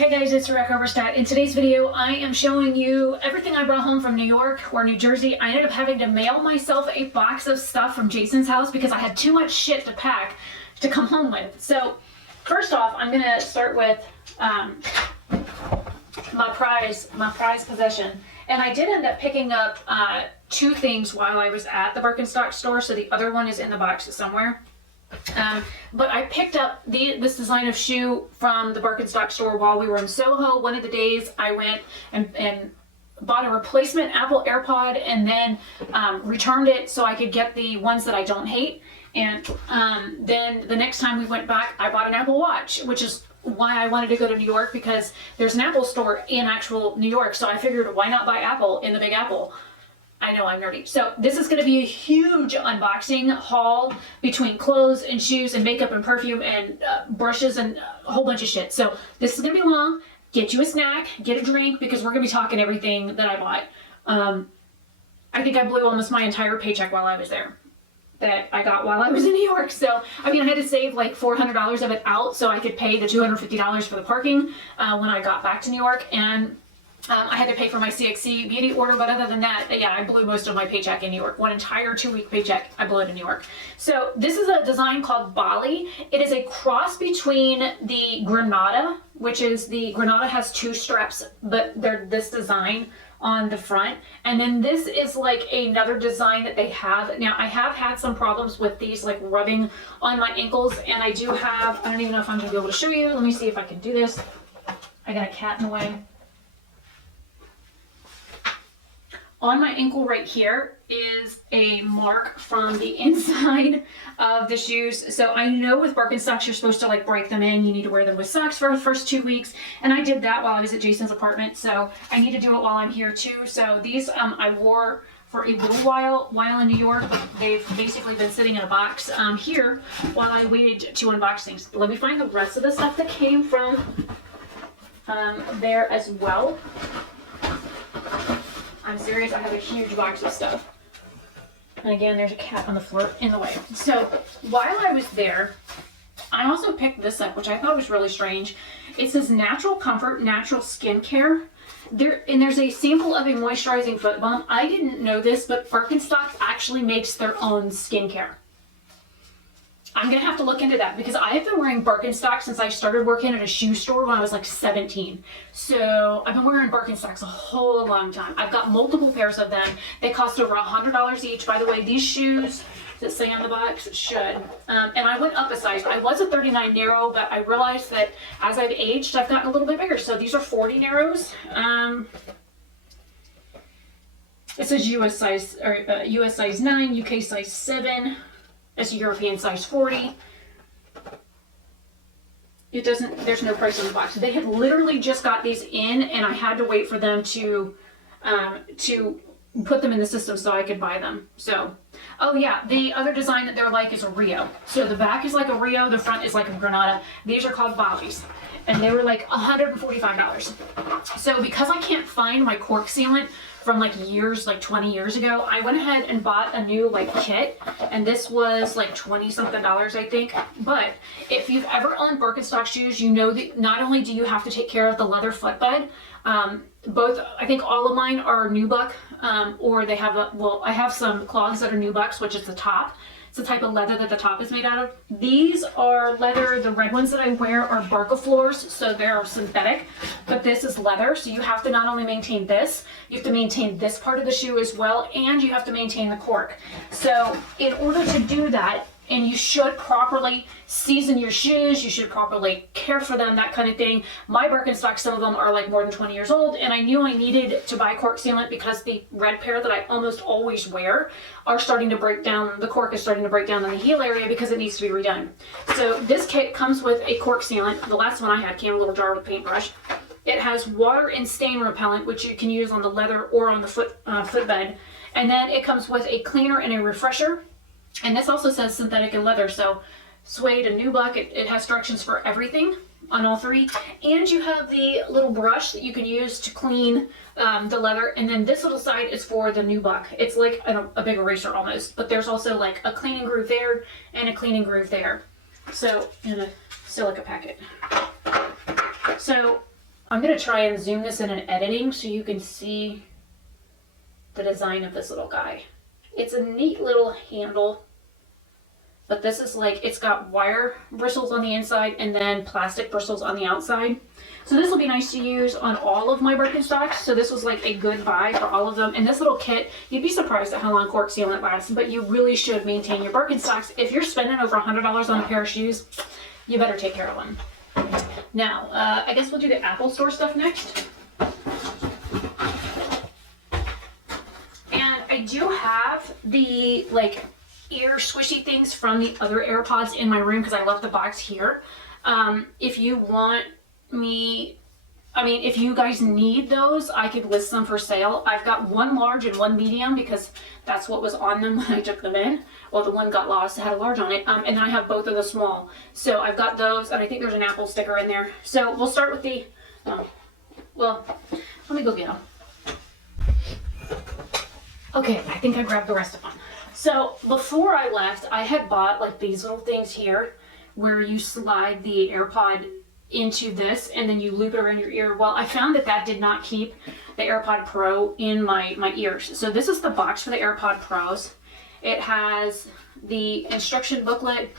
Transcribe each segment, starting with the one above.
Hey guys, it's Oberstadt. In today's video, I am showing you everything I brought home from New York or New Jersey. I ended up having to mail myself a box of stuff from Jason's house because I had too much shit to pack to come home with. So first off, I'm gonna start with my prize possession. And I did end up picking up two things while I was at the Birkenstock store. So the other one is in the box somewhere. But I picked up this design of shoe from the Birkenstock store while we were in Soho. One of the days I went and bought a replacement Apple AirPod and then returned it so I could get the ones that I don't hate. And then the next time we went back, I bought an Apple Watch, which is why I wanted to go to New York, because there's an Apple store in actual New York. So I figured, why not buy Apple in the Big Apple? I know I'm nerdy. So this is going to be a huge unboxing haul between clothes and shoes and makeup and perfume and brushes and a whole bunch of shit. So this is going to be long. Get you a snack, get a drink, because we're going to be talking everything that I bought. I think I blew almost my entire paycheck while I was there, that I got while I was in New York. So, I mean, I had to save like $400 of it out so I could pay the $250 for the parking when I got back to New York. And I had to pay for my CXC beauty order, but other than that, yeah, I blew most of my paycheck in New York. One entire 2-week paycheck, I blew it in New York. So this is a design called Bali. It is a cross between the Granada, which is the Granada has two straps, but they're this design on the front. And then this is like another design that they have. Now, I have had some problems with these like rubbing on my ankles, and I do have, I don't even know if I'm gonna be able to show you. Let me see if I can do this. I got a cat in the way. On my ankle right here is a mark from the inside of the shoes. So I know with Birkenstocks, you're supposed to like break them in. You need to wear them with socks for the first 2 weeks. And I did that while I was at Jason's apartment. So I need to do it while I'm here too. So these I wore for a little while in New York, but they've basically been sitting in a box here while I waited to unbox things. Let me find the rest of the stuff that came from there as well. I'm serious, I have a huge box of stuff. And again, there's a cat on the floor in the way. So while I was there, I also picked this up, which I thought was really strange. It says Natural Comfort, Natural Skincare. There's a sample of a moisturizing foot balm. I didn't know this, but Birkenstock actually makes their own skincare. I'm gonna have to look into that because I have been wearing Birkenstock since I started working at a shoe store when I was like 17. So I've been wearing Birkenstocks a whole long time. I've got multiple pairs of them. They cost over $100 each. By the way, these shoes, does it say on the box? It should. And I went up a size. I was a 39 narrow, but I realized that as I've aged, I've gotten a little bit bigger. So these are 40 narrows. It says US size, or US size 9, UK size 7. It's a European size 40. It doesn't, there's no price on the box. They had literally just got these in and I had to wait for them to put them in the system so I could buy them. So, oh yeah, the other design that they're like is a Rio. So the back is like a Rio, the front is like a Granada. These are called Balis. And they were like $145. So because I can't find my cork sealant from like years, like 20 years ago, I went ahead and bought a new like kit, and this was like 20 something dollars, I think. But if you've ever owned Birkenstock shoes, you know that not only do you have to take care of the leather footbed, both, I think all of mine are nubuck, or they have I have some clogs that are nubucks, which is the top. It's the type of leather that the top is made out of. These are leather. The red ones that I wear are Barcafloors, so they're synthetic, but this is leather. So you have to not only maintain this, you have to maintain this part of the shoe as well, and you have to maintain the cork. So in order to do that, and you should properly season your shoes, you should properly care for them, that kind of thing. My Birkenstocks, some of them are like more than 20 years old, and I knew I needed to buy cork sealant because the red pair that I almost always wear are starting to break down, the cork is starting to break down in the heel area because it needs to be redone. So this kit comes with a cork sealant. The last one I had came in a little jar with a paintbrush. It has water and stain repellent, which you can use on the leather or on the footbed. And then it comes with a cleaner and a refresher. And this also says synthetic and leather, so suede and nubuck. It has directions for everything on all three. And you have the little brush that you can use to clean the leather. And then this little side is for the nubuck. It's like a big eraser almost, but there's also like a cleaning groove there and a cleaning groove there. So in a silica packet. So I'm going to try and zoom this in editing so you can see the design of this little guy. It's a neat little handle, but this is like, it's got wire bristles on the inside and then plastic bristles on the outside. So this will be nice to use on all of my Birkenstocks. So this was like a good buy for all of them. And this little kit, you'd be surprised at how long cork sealant lasts, but you really should maintain your Birkenstocks. If you're spending over $100 on a pair of shoes, you better take care of them. Now, I guess we'll do the Apple Store stuff next. And I do have the like ear squishy things from the other AirPods in my room because I left the box here. If you want me, I mean, if you guys need those, I could list them for sale. I've got one large and one medium because that's what was on them when I took them in. Well, the one got lost, it had a large on it. And then I have both of the small. So I've got those, and I think there's an Apple sticker in there. So we'll start with the, well, let me go get them. Okay, I think I grabbed the rest of them. So before I left, I had bought like these little things here where you slide the AirPod into this and then you loop it around your ear. Well, I found that that did not keep the AirPod Pro in my ears. So this is the box for the AirPod Pros. It has the instruction booklet.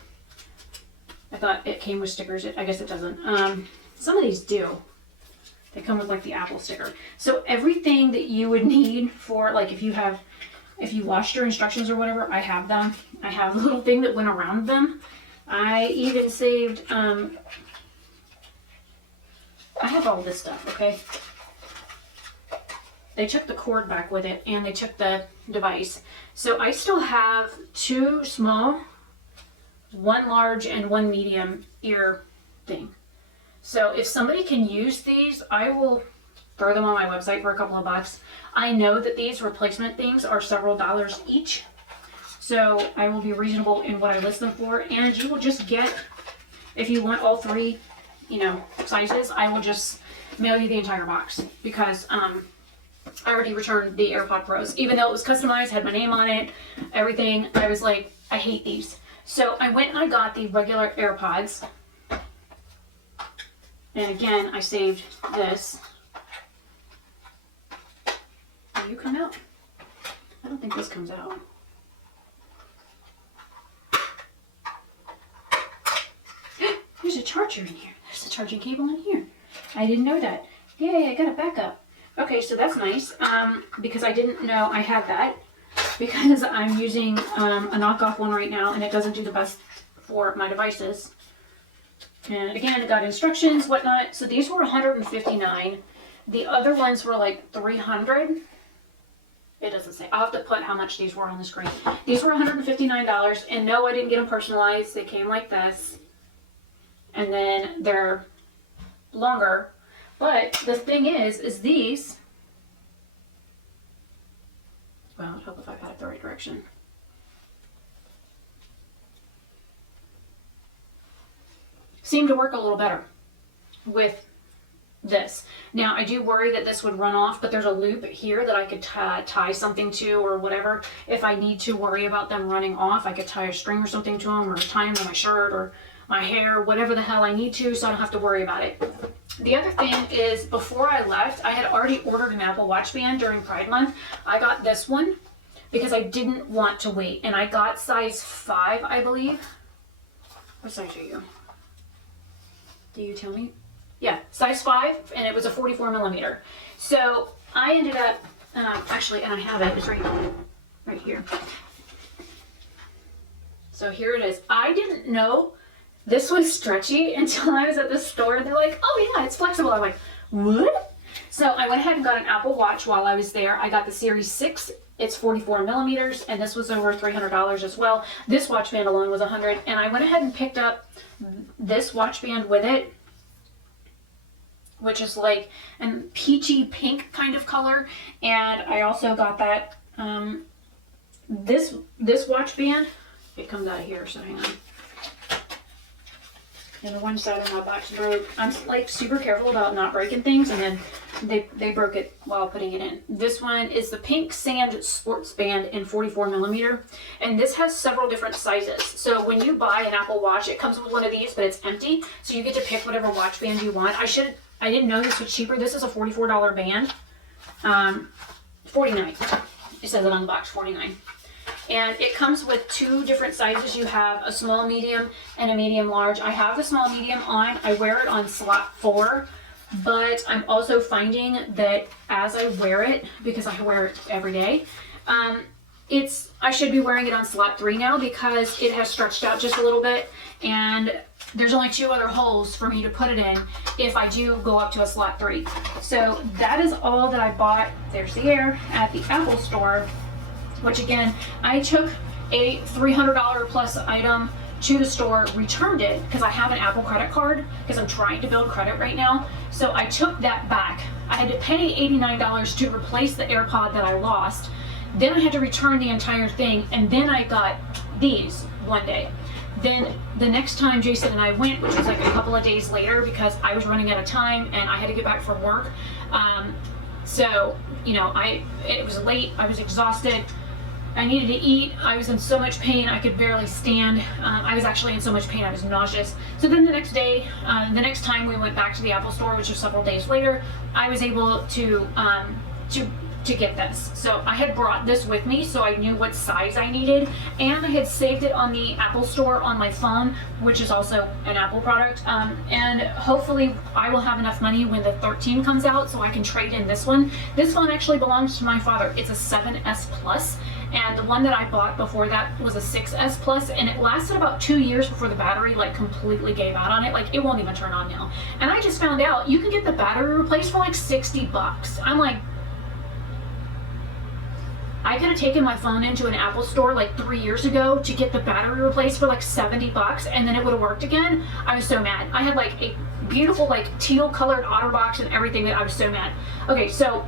I thought it came with stickers. I guess it doesn't. Some of these do. They come with like the Apple sticker. So everything that you would need for like if you lost your instructions or whatever, I have them. I have a little thing that went around them. I even saved, I have all this stuff, okay? They took the cord back with it and they took the device. So I still have 2 small, 1 large, and 1 medium ear thing. So if somebody can use these, I will throw them on my website for a couple of bucks. I know that these replacement things are several dollars each. So I will be reasonable in what I list them for. And you will just get, if you want all 3, sizes, I will just mail you the entire box because I already returned the AirPod Pros. Even though it was customized, had my name on it, everything, I was like, I hate these. So I went and I got the regular AirPods. And again, I saved this. Will you come out? I don't think this comes out. There's a charger in here. There's a charging cable in here. I didn't know that. Yay, I got a backup. Okay, so that's nice because I didn't know I had that because I'm using a knockoff one right now and it doesn't do the best for my devices. And again, it got instructions, whatnot. So these were $159. The other ones were like $300. It doesn't say. I'll have to put how much these were on the screen. These were $159. And no, I didn't get them personalized. They came like this. And then they're longer. But the thing is these, well, I hope if I've had it the right direction. Seem to work a little better with this. Now, I do worry that this would run off, but there's a loop here that I could tie something to or whatever. If I need to worry about them running off, I could tie a string or something to them or tie them to my shirt or my hair, whatever the hell I need to, so I don't have to worry about it. The other thing is, before I left, I had already ordered an Apple Watch band during Pride Month. I got this one because I didn't want to wait, and I got size 5, I believe. What size are you? Do you tell me? Yeah, size 5, and it was a 44 millimeter. So I ended up, actually, and I have it, it's right here. So here it is. I didn't know this was stretchy until I was at the store and they're like, oh yeah, it's flexible. I'm like, what? So I went ahead and got an Apple Watch while I was there. I got the Series 6. It's 44 millimeters, and this was over $300 as well. This watch band alone was $100, and I went ahead and picked up this watch band with it, which is like a peachy pink kind of color. And I also got that, this watch band, it comes out of here, so hang on. And the one side of my box broke. I'm like super careful about not breaking things, and then they broke it while putting it in. This one is the Pink Sand Sports Band in 44 millimeter, and this has several different sizes. So when you buy an Apple Watch, it comes with one of these, but it's empty, so you get to pick whatever watch band you want. I should I didn't know this was cheaper. This is a $44 band. 49. It says it on the box, 49. And it comes with 2 different sizes. You have a small medium and a medium large. I have the small medium on. I wear it on slot 4, but I'm also finding that as I wear it, because I wear it every day, I should be wearing it on slot 3 now because it has stretched out just a little bit, and there's only 2 other holes for me to put it in if I do go up to a slot 3. So that is all that I bought, there's the air, at the Apple store, which again, I took a $300 plus item to the store, returned it because I have an Apple credit card because I'm trying to build credit right now. So I took that back. I had to pay $89 to replace the AirPod that I lost. Then I had to return the entire thing, and then I got these one day. Then the next time Jason and I went, which was like a couple of days later because I was running out of time and I had to get back from work. So, you know, it was late, I was exhausted, I needed to eat, I was in so much pain I could barely stand. I was actually in so much pain I was nauseous. So then the next day, the next time we went back to the Apple store, which was several days later, I was able to get this. So I had brought this with me so I knew what size I needed, and I had saved it on the Apple store on my phone, which is also an Apple product, and hopefully I will have enough money when the 13 comes out so I can trade in this one. This phone actually belongs to my father. It's a 7S Plus, and the one that I bought before that was a 6S Plus, and it lasted about 2 years before the battery like completely gave out on it. Like, it won't even turn on now. And I just found out you can get the battery replaced for like 60 bucks. I'm like, I could have taken my phone into an Apple store like 3 years ago to get the battery replaced for like 70 bucks and then it would have worked again. I was so mad. I had like a beautiful like teal colored OtterBox and everything that I was so mad. Okay, so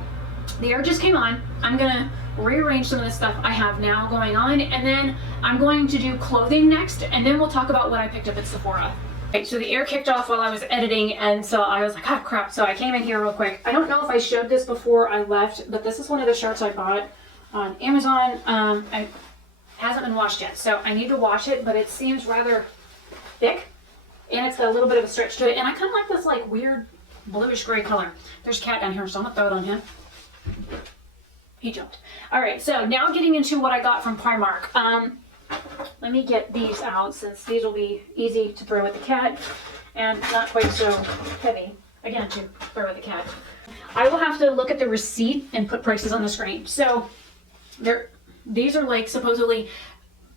the air just came on. I'm gonna rearrange some of the stuff I have now going on, and then I'm going to do clothing next, and then we'll talk about what I picked up at Sephora. Okay, so the air kicked off while I was editing, and so I was like, ah, crap. So I came in here real quick. I don't know if I showed this before I left, but this is one of the shirts I bought on Amazon. It hasn't been washed yet, so I need to wash it, but it seems rather thick, and it's got a little bit of a stretch to it, and I kind of like this like weird bluish gray color. There's a cat down here, so I'm gonna throw it on him. He jumped. All right, so now getting into what I got from Primark. Let me get these out since these will be easy to throw at the cat and not quite so heavy, again, to throw at the cat. I will have to look at the receipt and put prices on the screen. So these are like supposedly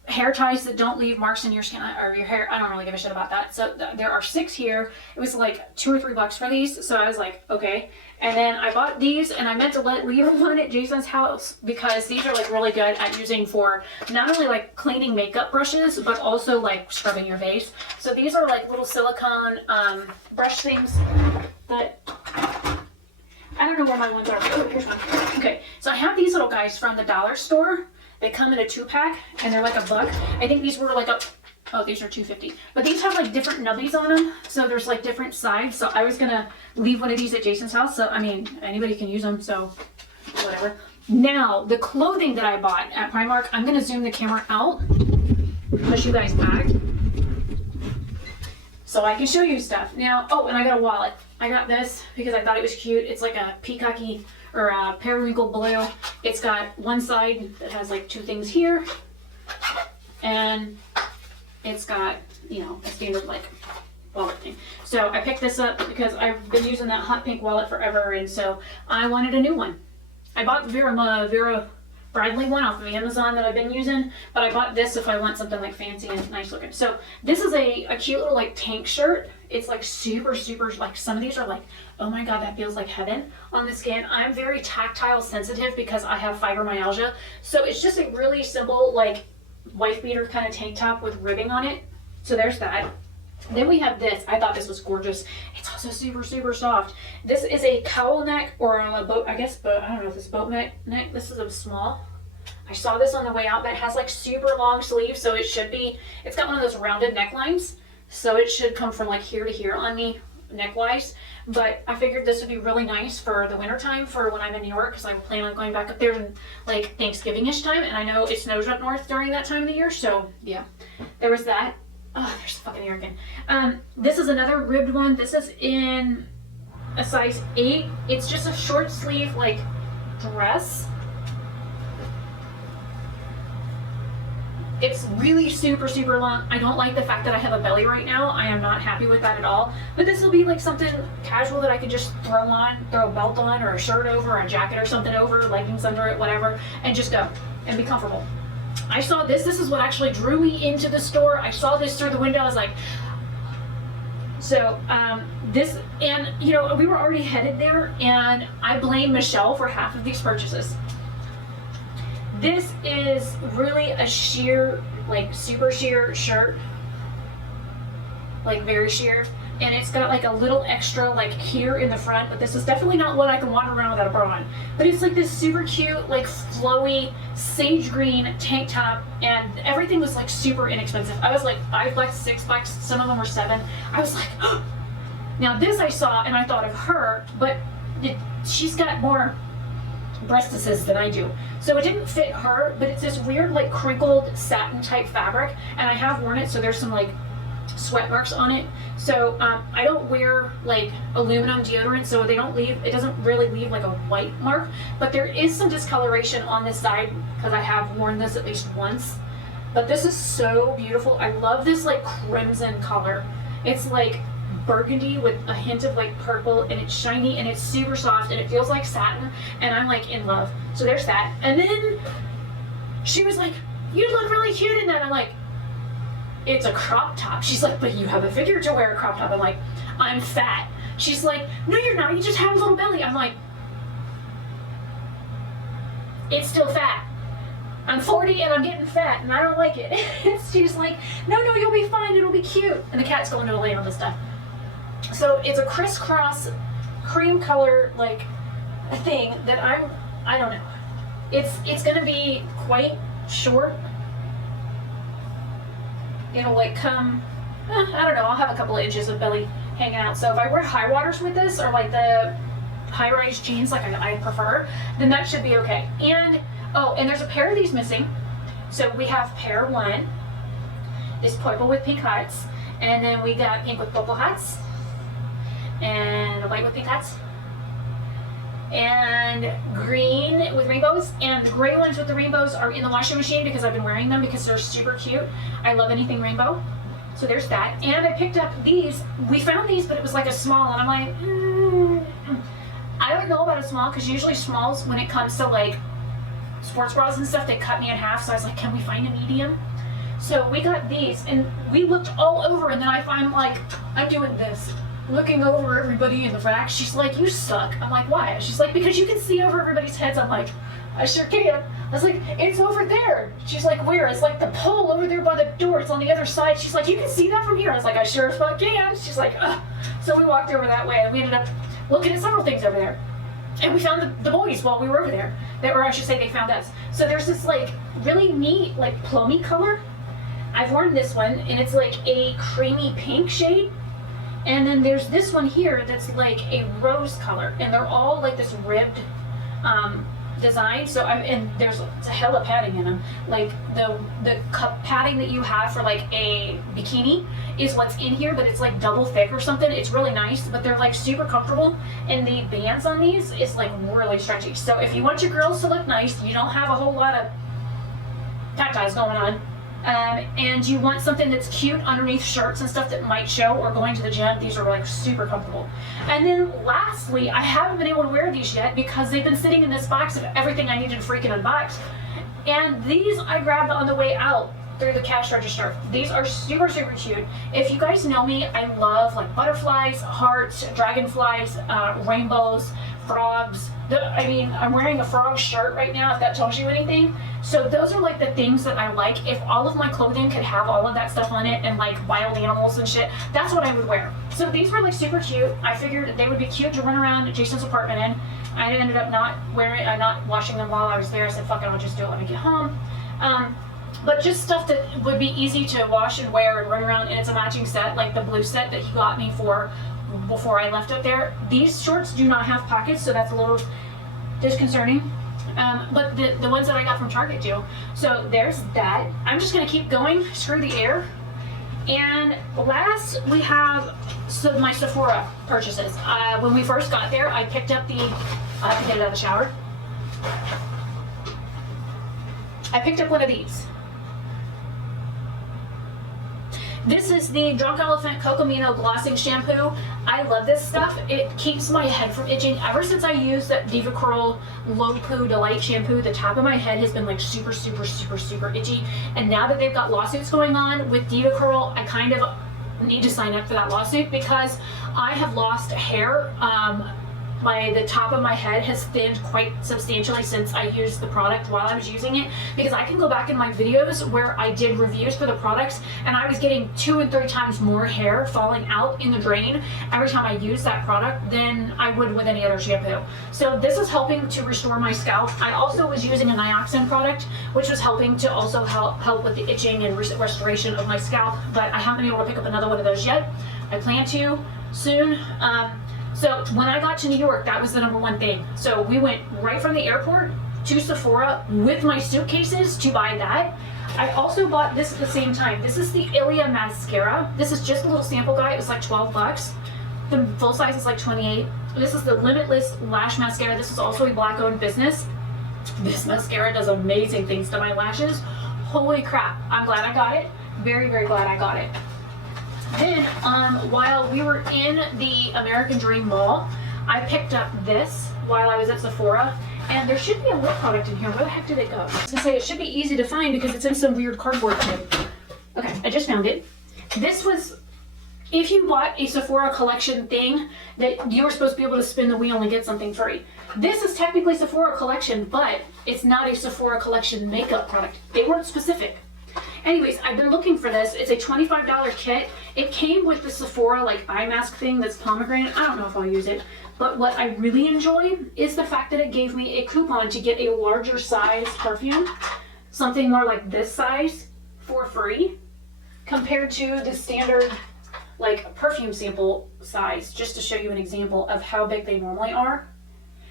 hair ties that don't leave marks in your skin or your hair. I don't really give a shit about that. So there are 6 here. It was like $2 or $3 for these. So I was like, okay. And then I bought these, and I meant to leave one at Jason's house because these are like really good at using for not only like cleaning makeup brushes, but also like scrubbing your face. So these are like little silicone brush things that I don't know where my ones are. Oh, here's one. Okay, so I have these little guys from the dollar store. They come in a 2-pack, and they're like $1. I think these were like oh, these are $2.50. But these have like different nubbies on them, so there's like different sides. So I was gonna leave one of these at Jason's house. So I mean, anybody can use them, so whatever. Now, the clothing that I bought at Primark, I'm gonna zoom the camera out, push you guys back, so I can show you stuff. Now, oh, and I got a wallet. I got this because I thought it was cute. It's like a peacocky or a periwinkle blue. It's got one side that has like 2 things here, and it's got, you know, a standard like wallet thing. So I picked this up because I've been using that hot pink wallet forever, and so I wanted a new one. I bought the Vera Bradley one off of Amazon that I've been using, but I bought this if I want something like fancy and nice looking. So this is a cute little like tank shirt. It's like super, like some of these are like, oh my God, that feels like heaven on the skin. I'm very tactile sensitive because I have fibromyalgia. So it's just a really simple like wife beater kind of tank top with ribbing on it. So there's that. Then we have this. I thought this was gorgeous. It's also super soft. This is a cowl neck or a boat, I guess, but I don't know if it's boat neck. This is a small. I saw this on the way out, but it has like super long sleeves, so it should be, it's got one of those rounded necklines, so it should come from like here to here on me neck-wise. But I figured this would be really nice for the winter time for when I'm in New York, because I plan on going back up there in like Thanksgiving-ish time, and I know it snows up north during that time of the year, so yeah. There was that. Oh, there's the fucking air again. This is another ribbed one. This is in a size 8. It's just a short sleeve like dress. It's really super, super long. I don't like the fact that I have a belly right now. I am not happy with that at all. But this will be like something casual that I can just throw a belt on, or a shirt over, or a jacket or something over, leggings under it, whatever, and just go and be comfortable. I saw this. This is what actually drew me into the store. I saw this through the window. I was like, so this, and you know, we were already headed there, and I blame Michelle for half of these purchases. This is really a sheer, like super sheer shirt, like very sheer, and it's got like a little extra like here in the front, but this is definitely not what I can wander around without a bra on. But it's like this super cute, like flowy sage green tank top, and everything was like super inexpensive. I was like $5, $6, some of them were $7. I was like, oh. Now this I saw and I thought of her, but she's got more breastises than I do, so it didn't fit her, but it's this weird like crinkled satin type fabric, and I have worn it, so there's some like sweat marks on it. So I don't wear like aluminum deodorant, so it doesn't really leave like a white mark, but there is some discoloration on this side because I have worn this at least once. But this is so beautiful. I love this like crimson color. It's like burgundy with a hint of like purple, and it's shiny and it's super soft and it feels like satin, and I'm like in love. So there's that. And then she was like, you look really cute in that. I'm like, it's a crop top. She's like, but you have a figure to wear a crop top. I'm like, I'm fat. She's like, no you're not, you just have a little belly. I'm like, it's still fat. I'm 40 and I'm getting fat and I don't like it. She's like, no you'll be fine, it'll be cute. And the cat's going to lay on the stuff. So it's a crisscross cream color like a thing that I don't know. It's gonna be quite short. It'll like come, I don't know, I'll have a couple of inches of belly hanging out. So if I wear high waters with this, or like the high-rise jeans like I prefer, then that should be okay. And oh, and there's a pair of these missing. So we have pair 1, this purple with pink hearts, and then we got pink with purple hearts, and white with pink hearts, and green with rainbows, and the gray ones with the rainbows are in the washing machine because I've been wearing them because they're super cute. I love anything rainbow. So there's that. And I picked up these. We found these, but it was like a small, and I'm like, I don't know about a small, because usually smalls, when it comes to like sports bras and stuff, they cut me in half. So I was like, can we find a medium? So we got these, and we looked all over, and then I find like, I'm doing this, looking over everybody in the rack. She's like, you suck. I'm like, why? She's like, because you can see over everybody's heads. I'm like, I sure can. I was like, it's over there. She's like, where? It's like the pole over there by the door. It's on the other side. She's like, you can see that from here. I was like, I sure as fuck can. She's like, ugh. So we walked over that way, and we ended up looking at several things over there. And we found the boys while we were over there. Or I should say they found us. So there's this like really neat like plummy color. I've worn this one, and it's like a creamy pink shade. And then there's this one here that's like a rose color, and they're all like this ribbed design. So and there's a hella padding in them. Like the cup padding that you have for like a bikini is what's in here, but it's like double thick or something. It's really nice, but they're like super comfortable, and the bands on these is like really stretchy. So if you want your girls to look nice, you don't have a whole lot of ties going on, and you want something that's cute underneath shirts and stuff that might show, or going to the gym, these are like super comfortable. And then lastly, I haven't been able to wear these yet because they've been sitting in this box of everything I needed to freaking unbox. And these I grabbed on the way out through the cash register. These are super, super cute. If you guys know me, I love like butterflies, hearts, dragonflies, rainbows, frogs. I'm wearing a frog shirt right now, if that tells you anything. So those are like the things that I like. If all of my clothing could have all of that stuff on it, and like wild animals and shit, that's what I would wear. So these were like super cute. I figured they would be cute to run around Jason's apartment in. I ended up not washing them while I was there. I said, fuck it, I'll just do it when I get home. But just stuff that would be easy to wash and wear and run around, and it's a matching set, like the blue set that he got me for before I left up there. These shorts do not have pockets, so that's a little disconcerting. But the ones that I got from Target do. So there's that. I'm just gonna keep going, screw the air. And last we have my Sephora purchases. When we first got there, I picked up I have to get it out of the shower. I picked up one of these. This is the Drunk Elephant Cocomino Glossing Shampoo. I love this stuff. It keeps my head from itching. Ever since I used that Diva Curl Low Poo Delight Shampoo, the top of my head has been like super, super, super, super itchy. And now that they've got lawsuits going on with Diva Curl, I kind of need to sign up for that lawsuit because I have lost hair. The top of my head has thinned quite substantially since I used the product while I was using it, because I can go back in my videos where I did reviews for the products and I was getting 2 and 3 times more hair falling out in the drain every time I used that product than I would with any other shampoo. So this is helping to restore my scalp. I also was using a Nioxin product, which was helping to also help with the itching and restoration of my scalp, but I haven't been able to pick up another one of those yet. I plan to soon. So when I got to New York, that was the #1 thing. So we went right from the airport to Sephora with my suitcases to buy that. I also bought this at the same time. This is the Ilia Mascara. This is just a little sample guy. It was like 12 bucks. The full size is like 28. This is the Limitless Lash Mascara. This is also a Black-owned business. This mascara does amazing things to my lashes. Holy crap. I'm glad I got it. Very, very glad I got it. Then, while we were in the American Dream Mall, I picked up this while I was at Sephora, and there should be a lip product in here. Where the heck did it go? I was gonna say it should be easy to find because it's in some weird cardboard tube. Okay, I just found it. This was, if you bought a Sephora collection thing, that you were supposed to be able to spin the wheel and get something free. This is technically Sephora collection, but it's not a Sephora collection makeup product. They weren't specific. Anyways, I've been looking for this. It's a $25 kit. It came with the Sephora like eye mask thing that's pomegranate. I don't know if I'll use it. But what I really enjoy is the fact that it gave me a coupon to get a larger size perfume. Something more like this size for free. Compared to the standard like perfume sample size. Just to show you an example of how big they normally are.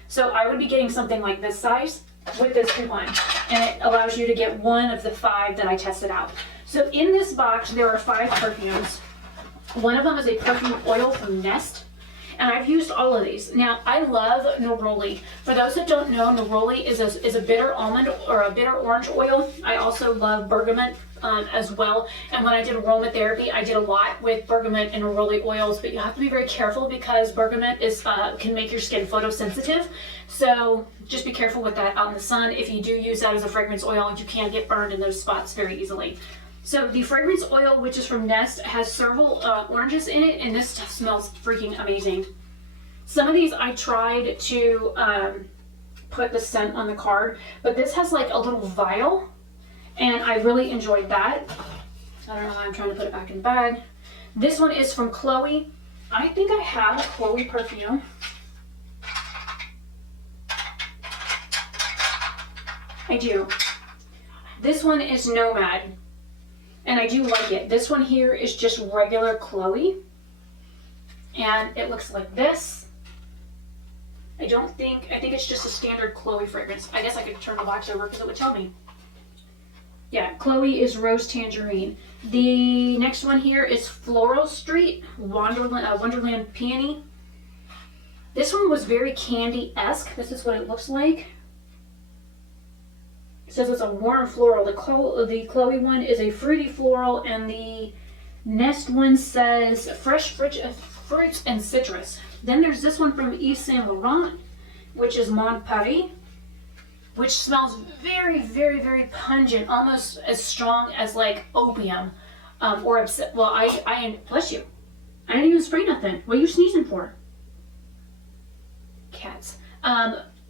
So I would be getting something like this size with this coupon, and it allows you to get one of the 5 that I tested out. So in this box there are 5 perfumes. One of them is a perfume oil from Nest, and I've used all of these. Now I love Neroli. For those that don't know, Neroli is a bitter almond or a bitter orange oil. I also love bergamot as well, and when I did aromatherapy I did a lot with bergamot and Neroli oils, but you have to be very careful because bergamot can make your skin photosensitive, so just be careful with that out in the sun. If you do use that as a fragrance oil, you can get burned in those spots very easily. So the fragrance oil, which is from Nest, has several oranges in it, and this stuff smells freaking amazing. Some of these I tried to put the scent on the card, but this has like a little vial, and I really enjoyed that. I don't know why I'm trying to put it back in the bag. This one is from Chloe. I think I have a Chloe perfume. I do. This one is Nomad, and I do like it. This one here is just regular Chloe, and it looks like this. I think it's just a standard Chloe fragrance. I guess I could turn the box over because it would tell me. Yeah, Chloe is Rose Tangerine. The next one here is Floral Street Wonderland Peony. This one was very candy-esque. This is what it looks like. It says it's a warm floral. The Chloe one is a fruity floral, and the Nest one says fresh fruits and citrus. Then there's this one from Yves Saint Laurent, which is Mon Paris, which smells very, very, very pungent, almost as strong as like opium, bless you. I didn't even spray nothing. What are you sneezing for? Cats.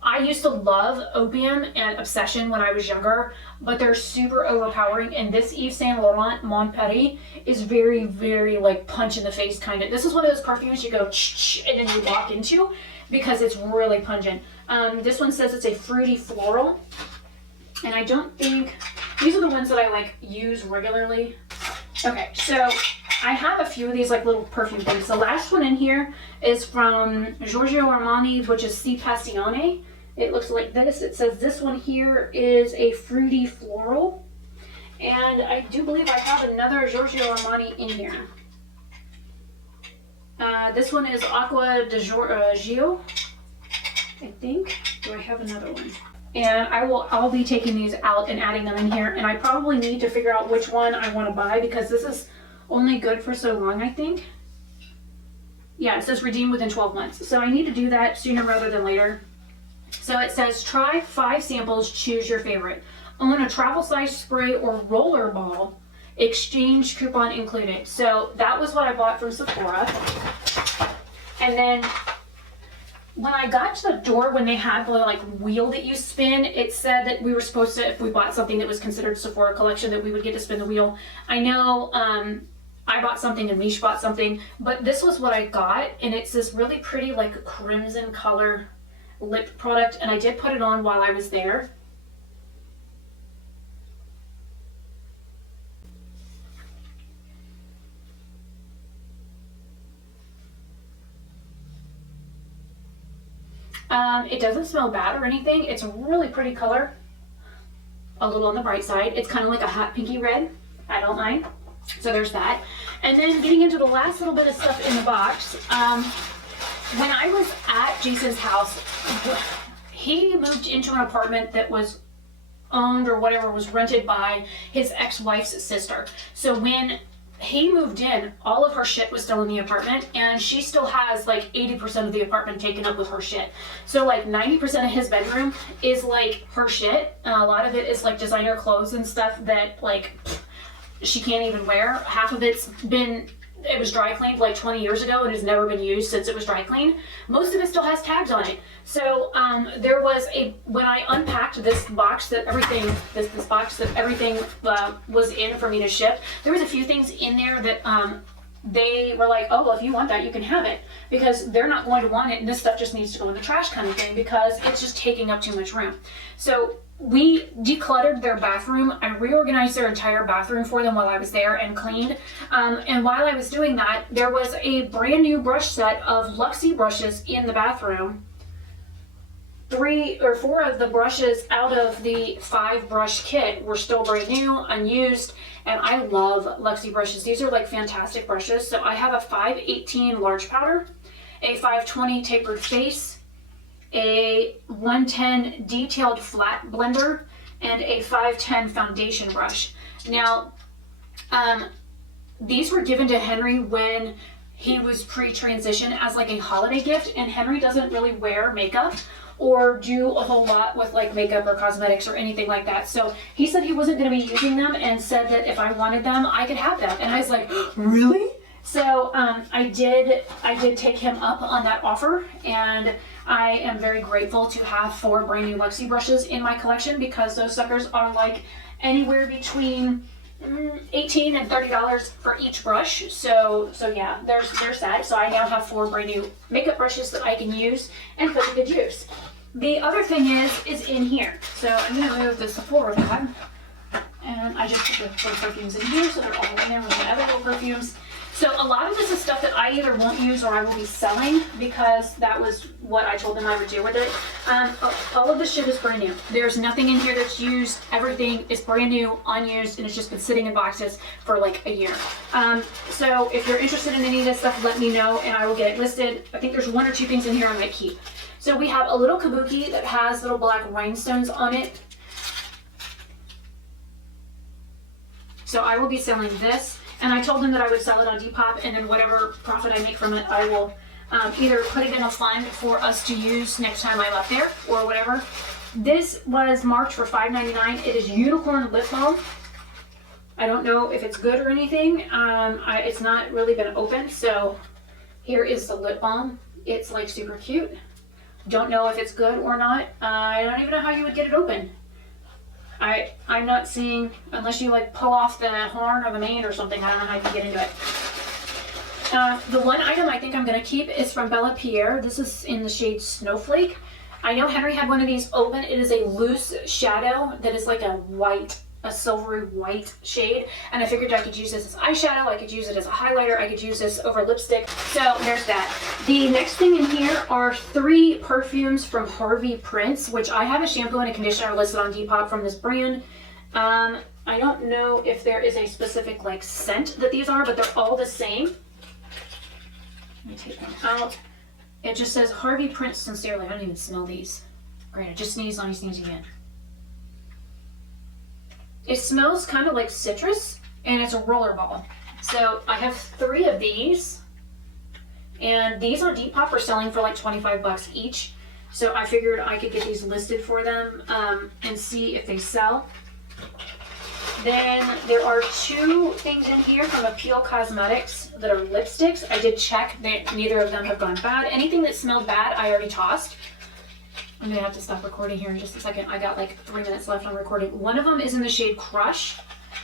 I used to love opium and obsession when I was younger, but they're super overpowering, and this Yves Saint Laurent Mon Paris is very, very like punch in the face kind of. This is one of those perfumes you go and then you walk into because it's really pungent. This one says it's a fruity floral, and I don't think, these are the ones that I like use regularly. Okay, so I have a few of these like little perfume things. The last one in here is from Giorgio Armani, which is Si Passione. It looks like this. It says this one here is a fruity floral. And I do believe I have another Giorgio Armani in here. This one is Aqua de Giorgio, I think. Do I have another one? And I'll be taking these out and adding them in here. And I probably need to figure out which one I want to buy because this is only good for so long, I think. Yeah, it says redeem within 12 months. So I need to do that sooner rather than later. So it says try 5 samples, choose your favorite. Own a travel size spray or roller ball, exchange coupon included. So that was what I bought from Sephora. And then when I got to the door, when they had the like wheel that you spin, it said that we were supposed to, if we bought something that was considered Sephora collection, that we would get to spin the wheel. I know I bought something and Mish bought something, but this was what I got, and it's this really pretty like crimson color lip product, and I did put it on while I was there. It doesn't smell bad or anything. It's a really pretty color. A little on the bright side. It's kind of like a hot pinky red. I don't mind. So there's that. And then getting into the last little bit of stuff in the box. When I was at Jason's house, he moved into an apartment that was owned or whatever, was rented by his ex-wife's sister. So when he moved in, all of her shit was still in the apartment, and she still has like 80% of the apartment taken up with her shit. So like 90% of his bedroom is like her shit, and a lot of it is like designer clothes and stuff that like she can't even wear. Half of it was dry cleaned like 20 years ago and has never been used since it was dry cleaned. Most of it still has tags on it. So there was when I unpacked this box that everything, this box that everything was in for me to ship, there was a few things in there that they were like, oh, well, if you want that, you can have it, because they're not going to want it, and this stuff just needs to go in the trash kind of thing, because it's just taking up too much room. So we decluttered their bathroom. I reorganized their entire bathroom for them while I was there and cleaned. And while I was doing that, there was a brand new brush set of Luxie brushes in the bathroom. 3 or 4 of the brushes out of the 5 brush kit were still brand new, unused, and I love Luxie brushes. These are like fantastic brushes. So I have a 518 large powder, a 520 tapered face, a 110 detailed flat blender, and a 510 foundation brush. Now, these were given to Henry when he was pre-transition as like a holiday gift, and Henry doesn't really wear makeup or do a whole lot with like makeup or cosmetics or anything like that. So he said he wasn't going to be using them, and said that if I wanted them, I could have them. And I was like, really? So I did take him up on that offer, and I am very grateful to have 4 brand new Luxie brushes in my collection, because those suckers are like anywhere between $18 and $30 for each brush. So yeah, there's that. So I now have 4 brand new makeup brushes that I can use and put to good use. The other thing is in here. So I'm going to move the Sephora bag, and I just put the perfumes in here, so they're all in there with my other little perfumes. So a lot of this is stuff that I either won't use or I will be selling, because that was what I told them I would do with it. All of this shit is brand new. There's nothing in here that's used. Everything is brand new, unused, and it's just been sitting in boxes for like a year. So if you're interested in any of this stuff, let me know and I will get it listed. I think there's 1 or 2 things in here I might keep. So we have a little kabuki that has little black rhinestones on it. So I will be selling this. And I told them that I would sell it on Depop, and then whatever profit I make from it, I will either put it in a fund for us to use next time I'm up there, or whatever. This was marked for $5.99. It is Unicorn Lip Balm. I don't know if it's good or anything. It's not really been opened, so here is the lip balm. It's like super cute. Don't know if it's good or not. I don't even know how you would get it open. I'm not seeing, unless you like pull off the horn or the mane or something, I don't know how you can get into it. The one item I think I'm going to keep is from Bella Pierre. This is in the shade Snowflake. I know Henry had one of these open. It is a loose shadow that is like a silvery white shade, and I figured I could use this as eyeshadow, I could use it as a highlighter, I could use this over lipstick. So there's that. The next thing in here are 3 perfumes from Harvey Prince, which I have a shampoo and a conditioner listed on Depop from this brand. I don't know if there is a specific like scent that these are, but they're all the same. Let me take them out. It just says Harvey Prince Sincerely. I don't even smell these. Great, I just sneezed on you, sneeze again. It smells kind of like citrus, and it's a rollerball. So I have 3 of these, and these on Depop are selling for like 25 bucks each. So I figured I could get these listed for them and see if they sell. Then there are 2 things in here from Appeal Cosmetics that are lipsticks. I did check that neither of them have gone bad. Anything that smelled bad, I already tossed. I'm gonna have to stop recording here in just a second. I got like 3 minutes left on recording. One of them is in the shade Crush.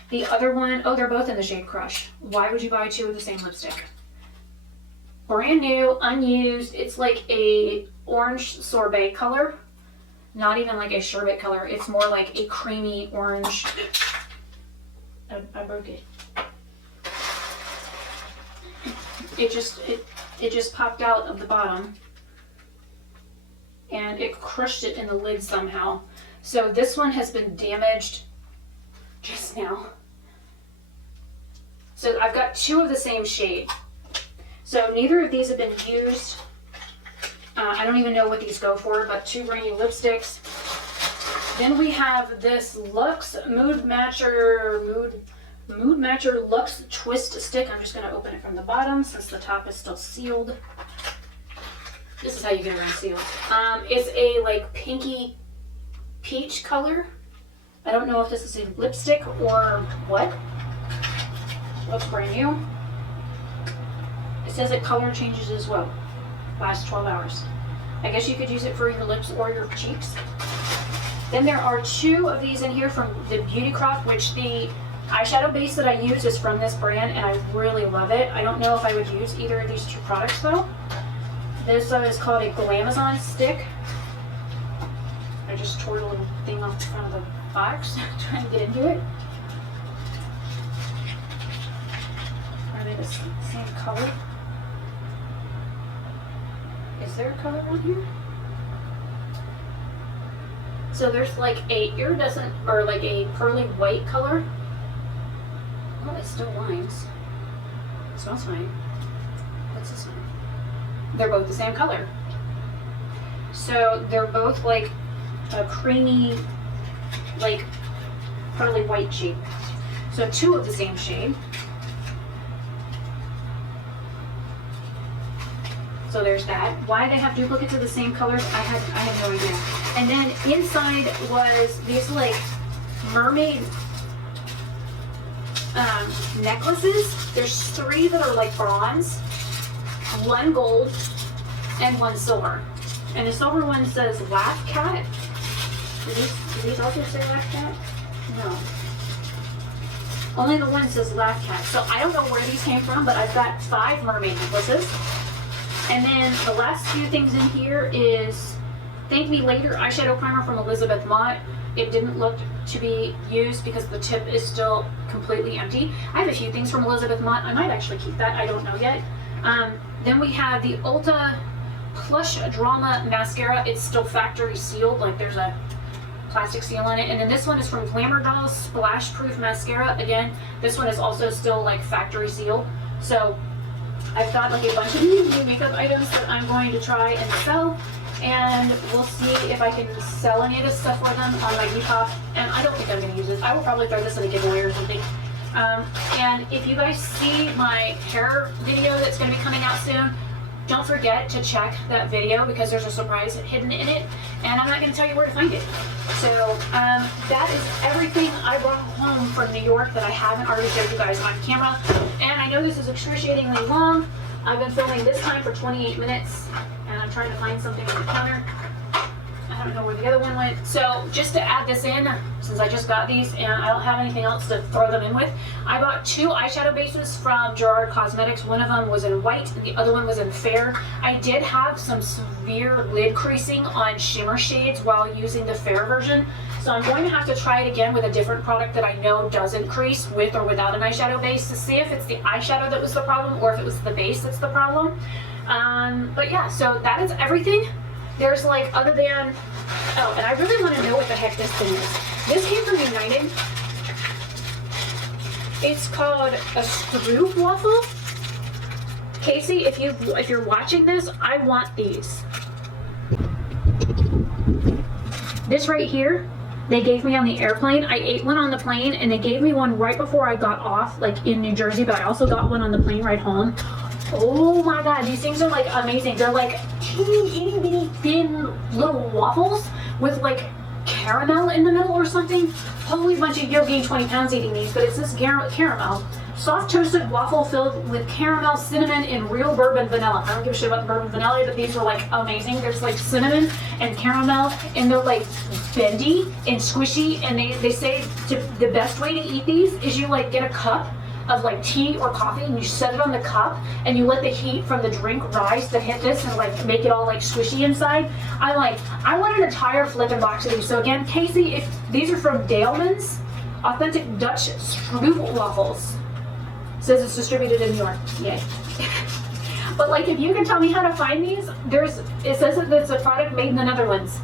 The other one, oh, they're both in the shade Crush. Why would you buy 2 of the same lipstick? Brand new, unused. It's like a orange sorbet color. Not even like a sherbet color. It's more like a creamy orange. I broke it. It just popped out of the bottom. And it crushed it in the lid somehow. So this one has been damaged just now. So I've got 2 of the same shade. So neither of these have been used. I don't even know what these go for, but 2 brand new lipsticks. Then we have this Luxe Mood Matcher Luxe Twist Stick. I'm just going to open it from the bottom since the top is still sealed. This is how you get around sealed. It's a like pinky peach color. I don't know if this is a lipstick or what. Looks brand new. It says it color changes as well. Lasts 12 hours. I guess you could use it for your lips or your cheeks. Then there are 2 of these in here from the Beautycraft, which the eyeshadow base that I use is from this brand, and I really love it. I don't know if I would use either of these 2 products though. This is called a Glamazon stick. I just tore the little thing off the front of the box, trying to get into it. Are they the same color? Is there a color on here? So there's like a iridescent or like a pearly white color. Oh, it still lines. It smells fine. What's this one? They're both the same color. So they're both like a creamy, like pearly white shade. So 2 of the same shade. So there's that. Why they have duplicates of the same colors, I had no idea. And then inside was these like mermaid necklaces. There's 3 that are like bronze, 1 gold, and 1 silver. And the silver one says Laugh Cat. Do these also say Laugh Cat? No. Only the one says Laugh Cat. So I don't know where these came from, but I've got 5 mermaid necklaces. And then the last few things in here is Thank Me Later eyeshadow primer from Elizabeth Mott. It didn't look to be used because the tip is still completely empty. I have a few things from Elizabeth Mott. I might actually keep that. I don't know yet. Then we have the Ulta Plush Drama Mascara. It's still factory sealed, like there's a plastic seal on it. And then this one is from Glamour Dolls Splash Proof Mascara. Again, this one is also still like factory sealed. So I've got like a bunch of new makeup items that I'm going to try and sell. And we'll see if I can sell any of this stuff for them on my Depop. And I don't think I'm going to use this. I will probably throw this in a giveaway or something. And if you guys see my hair video that's going to be coming out soon, don't forget to check that video because there's a surprise hidden in it. And I'm not going to tell you where to find it. So that is everything I brought home from New York that I haven't already showed you guys on camera. And I know this is excruciatingly long. I've been filming this time for 28 minutes. And I'm trying to find something on the counter. I don't know where the other one went. So just to add this in, since I just got these and I don't have anything else to throw them in with, I bought 2 eyeshadow bases from Gerard Cosmetics. One of them was in white and the other one was in fair. I did have some severe lid creasing on shimmer shades while using the fair version. So I'm going to have to try it again with a different product that I know doesn't crease with or without an eyeshadow base to see if it's the eyeshadow that was the problem or if it was the base that's the problem. But yeah, so that is everything. There's like, other than, oh, and I really want to know what the heck this thing is. This came from United. It's called a Stroop waffle. Casey, if you're watching this, I want these. This right here, they gave me on the airplane. I ate one on the plane, and they gave me one right before I got off, like in New Jersey, but I also got one on the plane ride home. Oh my god, these things are like amazing. They're like teeny, itty bitty, thin little waffles with like caramel in the middle or something. Holy bunch of, you'll gain 20 pounds eating these, but it's this caramel. Soft toasted waffle filled with caramel, cinnamon, and real bourbon vanilla. I don't give a shit about the bourbon vanilla, but these were like amazing. There's like cinnamon and caramel, and they're like bendy and squishy. And they say the best way to eat these is you like get a cup of like tea or coffee, and you set it on the cup, and you let the heat from the drink rise to hit this and like make it all like squishy inside. I want an entire flipping box of these. So again, Casey, if these are from Daleman's Authentic Dutch Stroop Waffles. Says it's distributed in New York. Yay. But like, if you can tell me how to find these, it says that it's a product made in the Netherlands.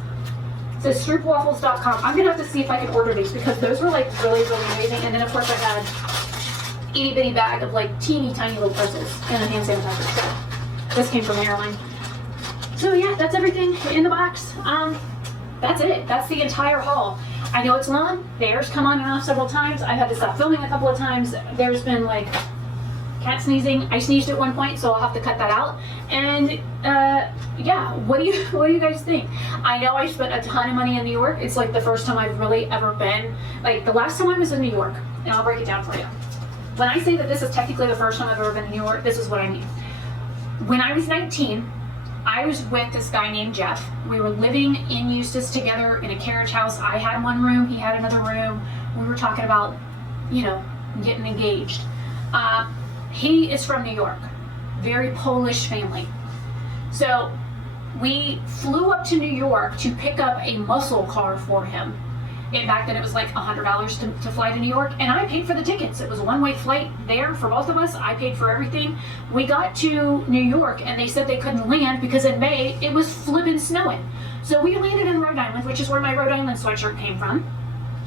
It says stroopwaffles.com. I'm gonna have to see if I can order these, because those were like really, really amazing. And then of course I had itty bitty bag of like teeny tiny little pretzels and a hand sanitizer. So this came from the airline. So yeah, that's everything in the box. That's it. That's the entire haul. I know it's long. The air's come on and off several times. I've had to stop filming a couple of times. There's been like cat sneezing. I sneezed at one point, so I'll have to cut that out. And yeah, what do you guys think? I know I spent a ton of money in New York. It's like the first time I've really ever been. Like the last time I was in New York, and I'll break it down for you. When I say that this is technically the first time I've ever been in New York, this is what I mean. When I was 19, I was with this guy named Jeff. We were living in Eustis together in a carriage house. I had one room, he had another room. We were talking about, you know, getting engaged. He is from New York, very Polish family. So we flew up to New York to pick up a muscle car for him. And back then it was like $100 to fly to New York, and I paid for the tickets. It was a one-way flight there for both of us. I paid for everything. We got to New York and they said they couldn't land because in May it was flippin' snowing. So we landed in Rhode Island, which is where my Rhode Island sweatshirt came from.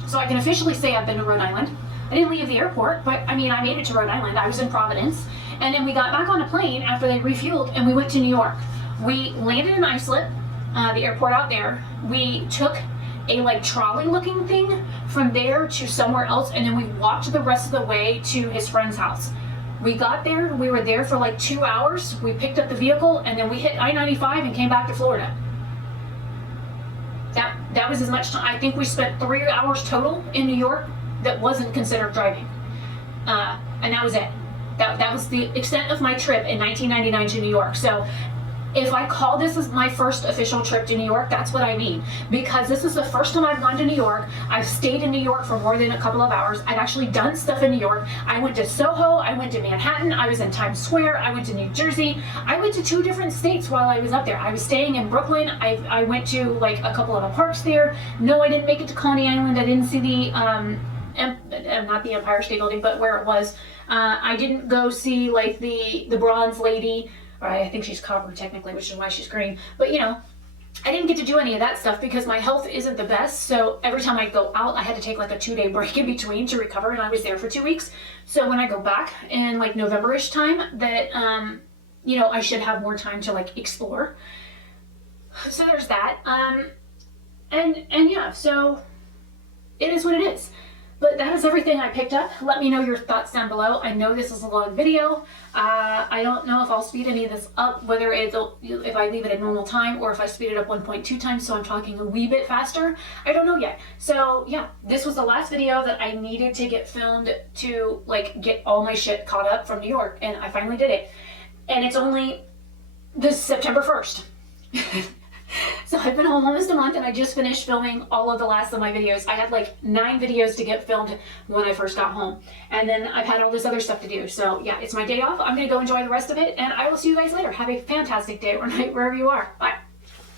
So I can officially say I've been to Rhode Island. I didn't leave the airport, but I mean, I made it to Rhode Island. I was in Providence. And then we got back on a plane after they refueled, and we went to New York. We landed in Islip, the airport out there. We took a like trolley looking thing from there to somewhere else, and then we walked the rest of the way to his friend's house. We got there, we were there for like 2 hours. We picked up the vehicle, and then we hit I-95 and came back to Florida. That was as much time. I think we spent 3 hours total in New York that wasn't considered driving, and that was it. That was the extent of my trip in 1999 to New York. So if I call this as my first official trip to New York, that's what I mean. Because this is the first time I've gone to New York. I've stayed in New York for more than a couple of hours. I've actually done stuff in New York. I went to Soho, I went to Manhattan, I was in Times Square, I went to New Jersey. I went to 2 different states while I was up there. I was staying in Brooklyn. I went to like a couple of the parks there. No, I didn't make it to Coney Island. I didn't see the, not the Empire State Building, but where it was. I didn't go see like the Bronze Lady. I think she's copper technically, which is why she's green. But you know, I didn't get to do any of that stuff because my health isn't the best. So every time I go out, I had to take like a 2-day break in between to recover, and I was there for 2 weeks. So when I go back in like November-ish time, that you know, I should have more time to like explore. So there's that. And yeah, so it is what it is. But that is everything I picked up. Let me know your thoughts down below. I know this is a long video. I don't know if I'll speed any of this up, whether if I leave it at normal time or if I speed it up 1.2 times, so I'm talking a wee bit faster. I don't know yet. So yeah, this was the last video that I needed to get filmed to like get all my shit caught up from New York, and I finally did it. And it's only this September 1st. So I've been home almost a month, and I just finished filming all of the last of my videos. I had like 9 videos to get filmed when I first got home, and then I've had all this other stuff to do. So yeah, it's my day off. I'm gonna go enjoy the rest of it, and I will see you guys later. Have a fantastic day or night wherever you are. Bye.